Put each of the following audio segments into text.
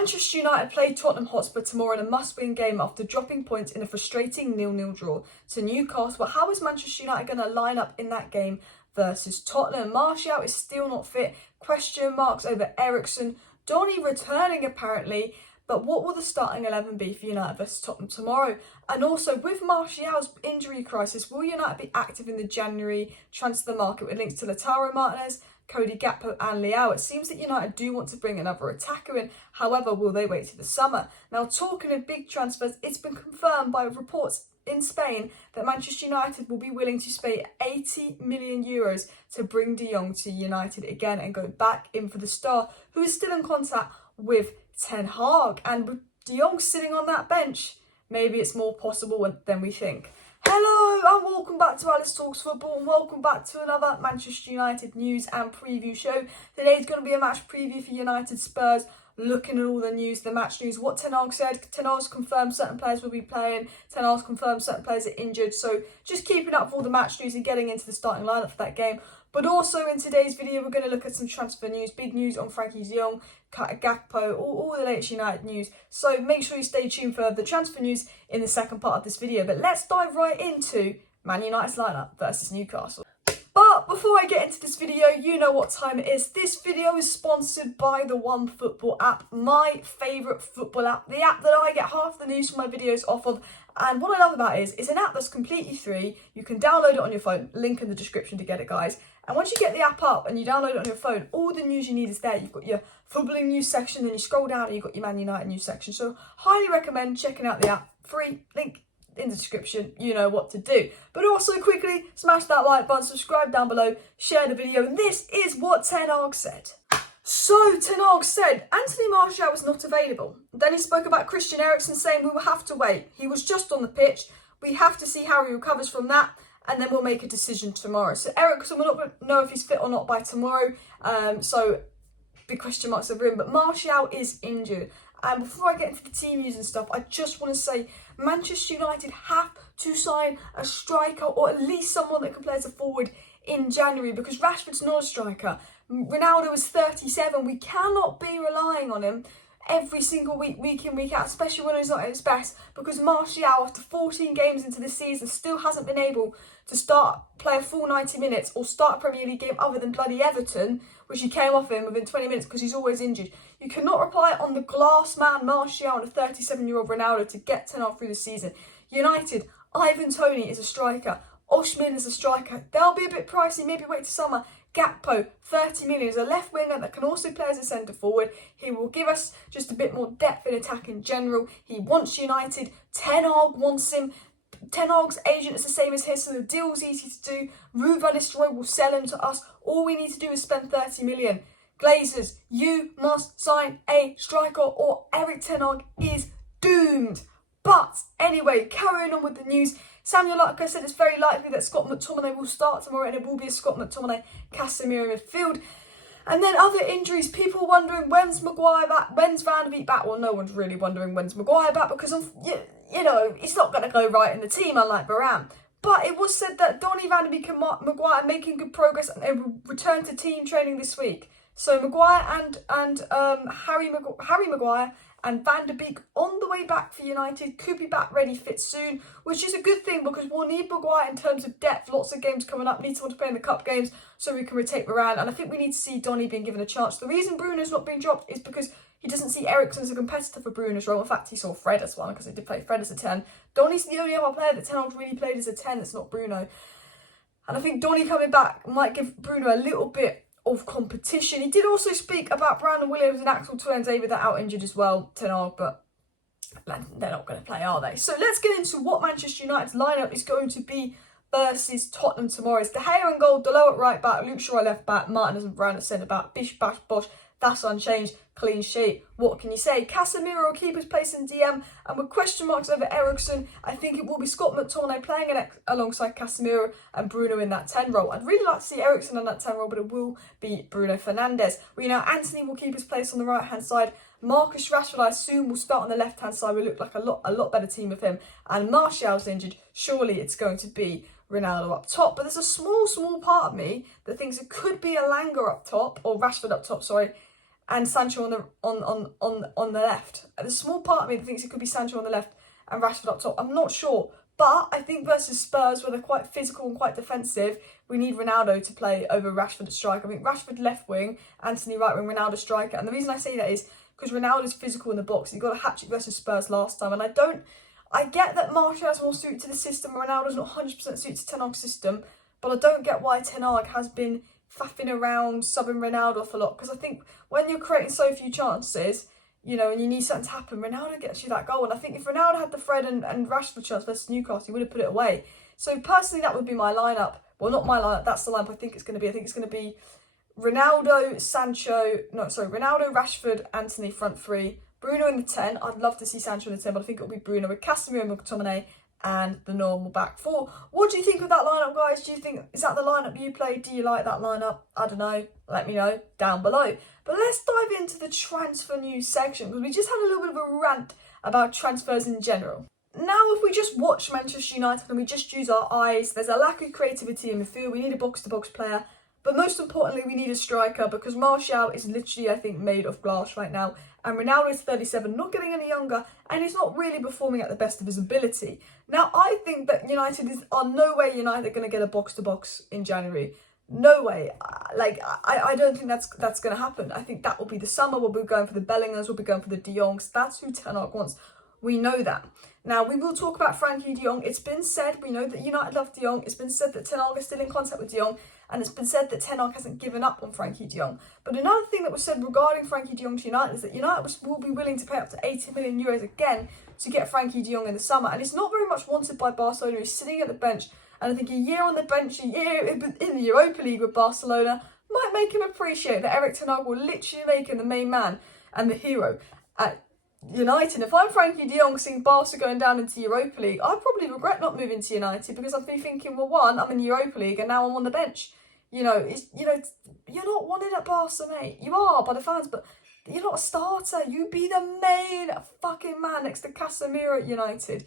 Manchester United play Tottenham Hotspur tomorrow in a must-win game after dropping points in a frustrating 0-0 draw to Newcastle. But how is Manchester United going to line up in that game versus Tottenham? Martial is still not fit. Question marks over Eriksen. Donny returning apparently. But what will the starting 11 be for United versus Tottenham tomorrow? And also, with Martial's injury crisis, will United be active in the January transfer market with links to Lautaro Martinez, Cody Gakpo and Leao? It seems that United do want to bring another attacker in. However, will they wait till the summer? Now, talking of big transfers, it's been confirmed by reports in Spain that Manchester United will be willing to spend 80 million euros to bring De Jong to United again and go back in for the star, who is still in contact with Ten Hag. And with De Jong sitting on that bench, maybe it's more possible than we think. Hello and welcome back to Alice Talks Football, and welcome back to another Manchester United news and preview show. Today's going to be a match preview for United Spurs, looking at all the news, the match news, what Ten Hag said. Ten Hag's confirmed certain players will be playing. Ten Hag's confirmed certain players are injured. So just keeping up with all the match news and getting into the starting lineup for that game. But also in today's video, we're going to look at some transfer news, big news on Frankie De Jong, Gakpo, all the latest United news. So make sure you stay tuned for the transfer news in the second part of this video. But let's dive right into Man United's lineup versus Newcastle. But before I get into this video, you know what time it is. This video is sponsored by the OneFootball app, my favourite football app, the app that I get half the news from my videos off of. And what I love about it is it's an app that's completely free. You can download it on your phone, link in the description to get it, guys. And once you get the app up and you download it on your phone, all the news you need is there. You've got your footballing news section, then you scroll down and you've got your Man United news section. So highly recommend checking out the app. Free, link in the description, you know what to do. But also quickly, smash that like button, subscribe down below, share the video, and this is what Ten Hag said. So Ten Hag said Anthony Martial was not available. Then he spoke about Christian Eriksen, saying we will have to wait. He was just on the pitch. We have to see how he recovers from that, and then we'll make a decision tomorrow. So Eriksen, we're not going to know if he's fit or not by tomorrow. So big question marks over him. But Martial is injured. And before I get into the team news and stuff, I just want to say Manchester United have to sign a striker, or at least someone that can play as a forward in January, because Rashford's not a striker. Ronaldo is 37. We cannot be relying on him every single week in, week out, especially when he's not at his best, because Martial, after 14 games into the season, still hasn't been able to play a full 90 minutes or start a Premier League game other than bloody Everton, which he came off in within 20 minutes because he's always injured. You cannot rely on the glass man Martial and a 37-year-old Ronaldo to get Ten Hag through the season. United, Ivan Toney is a striker. Osimhen is a striker. They'll be a bit pricey, maybe wait till summer. Gakpo, 30 million, is a left winger that can also play as a centre forward. He will give us just a bit more depth in attack in general. He wants United. Ten Hag wants him. Ten Hag's agent is the same as his, so the deal's easy to do. Ruud van Nistelrooy will sell him to us. All we need to do is spend 30 million. Glazers, you must sign a striker or Erik Ten Hag is doomed. But anyway, carrying on with the news. Samuel, like I said, it's very likely that Scott McTominay will start tomorrow, and it will be a Scott McTominay, Casemiro midfield. And then other injuries, people wondering when's Maguire back, when's Van de Beek back? Well, no one's really wondering when's Maguire back, because you know, he's not going to go right in the team, unlike Varane. But it was said that Donny, Van de Beek and Maguire are making good progress, and they will return to team training this week. So Maguire and Harry Maguire and Van de Beek on the way back for United, could be back ready fit soon, which is a good thing because we'll need Maguire in terms of depth. Lots of games coming up, need someone to play in the cup games so we can rotate Varane, and I think we need to see Donny being given a chance. The reason Bruno's not being dropped is because he doesn't see Eriksen as a competitor for Bruno's role. In fact, he saw Fred as one because he did play Fred as a 10. Donny's the only other player that Ten Hag really played as a 10 that's not Bruno. And I think Donny coming back might give Bruno a little bit of competition. He did also speak about Brandon Williams and Axel Tuanzebe that out injured as well, Ten Hag, but they're not going to play, are they? So let's get into what Manchester United's lineup is going to be versus Tottenham tomorrow. It's De Gea in goal, Delo at right back, Luke Shaw at left back, Martinez and Varane at centre back, Bish Bash Bosh. That's unchanged, clean sheet. What can you say? Casemiro will keep his place in DM, and with question marks over Eriksen, I think it will be Scott McTominay playing alongside Casemiro and Bruno in that 10 role. I'd really like to see Eriksen in that 10 role, but it will be Bruno Fernandes. We know Anthony will keep his place on the right-hand side. Marcus Rashford, I assume, will start on the left-hand side. We look like a lot better team with him. And Martial's injured. Surely it's going to be Ronaldo up top. But there's a small part of me that thinks it could be Elanga up top, or Rashford up top, sorry, and Sancho on the left. There's a small part of me that thinks it could be Sancho on the left and Rashford up top. I'm not sure. But I think versus Spurs, where they're quite physical and quite defensive, we need Ronaldo to play over Rashford at striker. I think Rashford left wing, Anthony right wing, Ronaldo striker. And the reason I say that is because Ronaldo's physical in the box. He got a hat-trick versus Spurs last time. And I get that Martial's more suited to the system. Ronaldo's not 100% suited to Ten Hag's system. But I don't get why Ten Hag has been faffing around, subbing Ronaldo off a lot. Because I think when you're creating so few chances, you know, and you need something to happen, Ronaldo gets you that goal. And I think if Ronaldo had the Fred and Rashford chance versus Newcastle, he would have put it away. So personally, that would be my lineup. Well, not my lineup, that's the lineup I think it's going to be. I think it's going to be Ronaldo, Rashford, Anthony, front three. Bruno in the 10. I'd love to see Sancho in the 10, but I think it'll be Bruno with Casemiro and McTominay and the normal back four. What do you think of that lineup, guys? Do you think, is that the lineup you play? Do you like that lineup? I don't know. Let me know down below. But let's dive into the transfer news section, because we just had a little bit of a rant about transfers in general. Now, if we just watch Manchester United and we just use our eyes, there's a lack of creativity in the field. We need a box-to-box player. But most importantly, we need a striker, because Martial is literally, I think, made of glass right now. And Ronaldo is 37, not getting any younger, and he's not really performing at the best of his ability. Now, I think that United are no way United going to get a box-to-box in January. No way. I don't think that's going to happen. I think that will be the summer. We'll be going for the Bellinghams. We'll be going for the De Jongs. That's who Ten Hag wants. We know that. Now, we will talk about Frankie de Jong. It's been said, we know that United love de Jong. It's been said that Ten Hag is still in contact with de Jong. And it's been said that Ten Hag hasn't given up on Frankie de Jong. But another thing that was said regarding Frankie de Jong to United is that United will be willing to pay up to 80 million euros again to get Frankie de Jong in the summer. And it's not very much wanted by Barcelona. He's sitting at the bench. And I think a year on the bench, a year in the Europa League with Barcelona might make him appreciate that Erik Ten Hag will literally make him the main man and the hero at United. If I'm Frankie de Jong seeing Barca going down into Europa League, I probably regret not moving to United, because I've been thinking, well, one, I'm in the Europa League and now I'm on the bench. You're not wanted at Barca, mate. You are by the fans, but you're not a starter. You be the main fucking man next to Casemiro at United.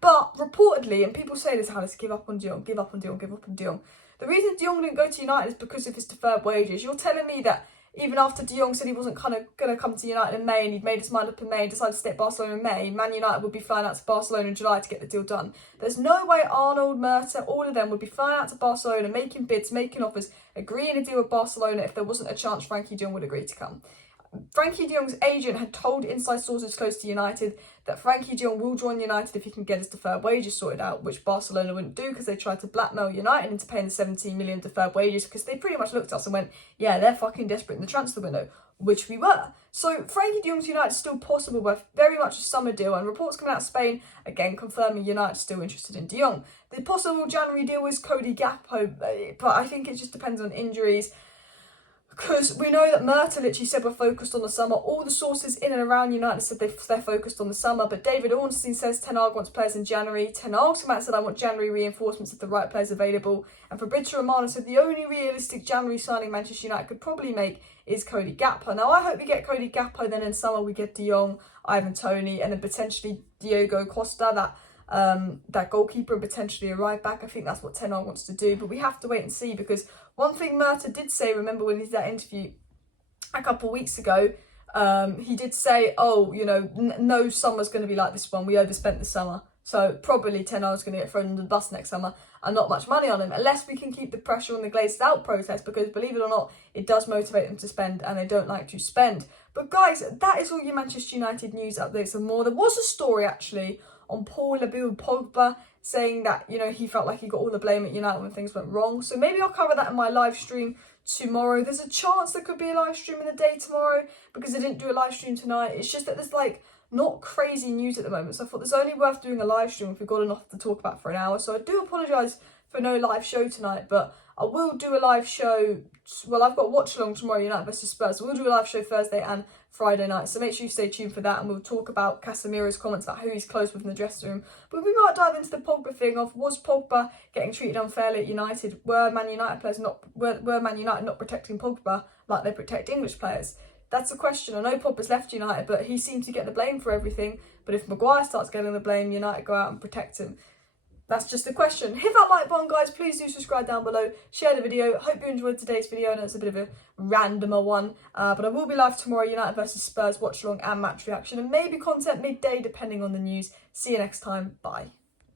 But reportedly, and people say this, let's give up on de Jong, give up on de Jong, give up on de Jong. The reason de Jong didn't go to United is because of his deferred wages. You're telling me that even after de Jong said he wasn't kind of going to come to United in May, and he'd made his mind up in May and decided to stay at Barcelona in May, Man United would be flying out to Barcelona in July to get the deal done. There's no way Arnold, Mertens, all of them would be flying out to Barcelona, making bids, making offers, agreeing a deal with Barcelona if there wasn't a chance Frankie de Jong would agree to come. Frankie de Jong's agent had told inside sources close to United that Frankie de Jong will join United if he can get his deferred wages sorted out, which Barcelona wouldn't do because they tried to blackmail United into paying the 17 million deferred wages, because they pretty much looked at us and went, yeah, they're fucking desperate in the transfer window, which we were. So Frankie de Jong's United is still possible with very much a summer deal, and reports coming out of Spain, again, confirming United still interested in de Jong. The possible January deal is Cody Gakpo, but I think it just depends on injuries. Because we know that Murta literally said we're focused on the summer. All the sources in and around United said they're focused on the summer. But David Ornstein says Ten Hag wants players in January. Ten Hag's come out and said I want January reinforcements if the right players available. And Fabrizio Romano said the only realistic January signing Manchester United could probably make is Cody Gakpo. Now I hope we get Cody Gakpo, then in summer we get de Jong, Ivan Toney, and then potentially Diego Costa, that goalkeeper, and potentially a right back. I think that's what Ten Hag wants to do, but we have to wait and see, because one thing Murta did say, remember when he did that interview a couple of weeks ago, he did say, no summer's going to be like this one, we overspent this summer, so probably Ten Hag's going to get thrown under the bus next summer and not much money on him, unless we can keep the pressure on the Glazed Out protest, because believe it or not, it does motivate them to spend, and they don't like to spend. But guys, that is all your Manchester United news updates and more. There was a story actually on Paul Pogba saying that, he felt like he got all the blame at United when things went wrong. So maybe I'll cover that in my live stream tomorrow. There's a chance there could be a live stream in the day tomorrow, because I didn't do a live stream tonight. It's just that there's not crazy news at the moment. So I thought it's only worth doing a live stream if we've got enough to talk about for an hour. So I do apologise for no live show tonight, but I will do a live show. Well, I've got watch along tomorrow, United versus Spurs. So we'll do a live show Thursday and Friday night. So make sure you stay tuned for that, and we'll talk about Casemiro's comments about who he's close with in the dressing room. But we might dive into the Pogba thing of, was Pogba getting treated unfairly at United? Were Man United not protecting Pogba like they protect English players? That's a question. I know Pogba's left United, but he seems to get the blame for everything. But if Maguire starts getting the blame, United go out and protect him. That's just a question. Hit that like button, guys. Please do subscribe down below. Share the video. Hope you enjoyed today's video. I know it's a bit of a randomer one, but I will be live tomorrow. United versus Spurs watch along and match reaction, and maybe content midday depending on the news. See you next time. Bye.